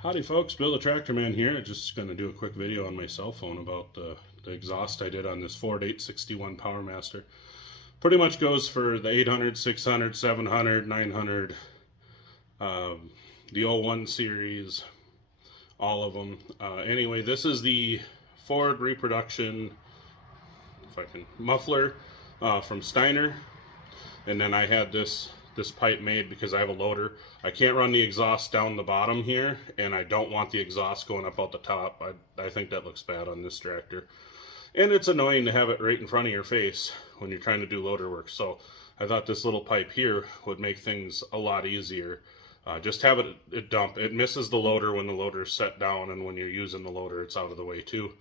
Howdy folks, Bill the Tractor Man here. Just going to do a quick video on my cell phone about the exhaust I did on this Ford 861 Powermaster. Pretty much goes for the 800, 600, 700, 900, the 01 series, all of them. Anyway, this is the Ford reproduction, if I can, muffler from Steiner. And then I had this pipe made because I have a loader. I can't run the exhaust down the bottom here, and I don't want the exhaust going up out the top. I think that looks bad on this tractor. And it's annoying to have it right in front of your face when you're trying to do loader work. So I thought this little pipe here would make things a lot easier. Just have it dump. It misses the loader when the loader's set down, and when you're using the loader, it's out of the way too.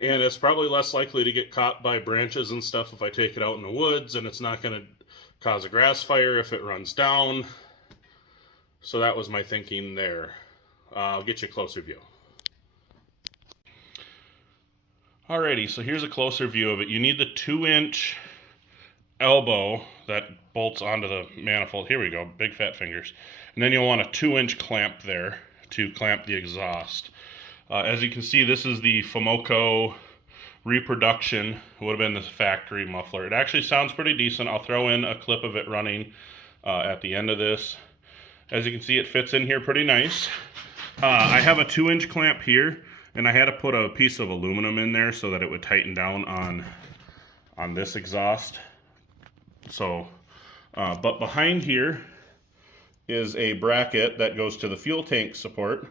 And it's probably less likely to get caught by branches and stuff if I take it out in the woods, and it's not going to cause a grass fire if it runs down. So that was my thinking there. I'll get you a closer view. Alrighty, so here's a closer view of it. You need the 2-inch elbow that bolts onto the manifold. Here we go, big fat fingers. And then you'll want a 2-inch clamp there to clamp the exhaust. As you can see, this is the Fomoco reproduction. It would have been the factory muffler. It actually sounds pretty decent. I'll throw in a clip of it running at the end of this. As you can see, it fits in here pretty nice. I have a 2-inch clamp here, and I had to put a piece of aluminum in there so that it would tighten down on this exhaust. So, but behind here is a bracket that goes to the fuel tank support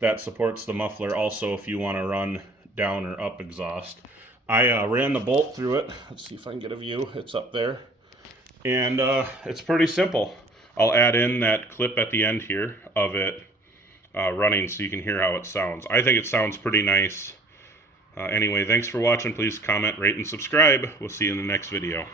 that supports the muffler also if you want to run down or up exhaust. I ran the bolt through it. Let's see if I can get a view. It's up there. And it's pretty simple. I'll add in that clip at the end here of it running so you can hear how it sounds. I think it sounds pretty nice. Anyway, thanks for watching. Please comment, rate, and subscribe. We'll see you in the next video.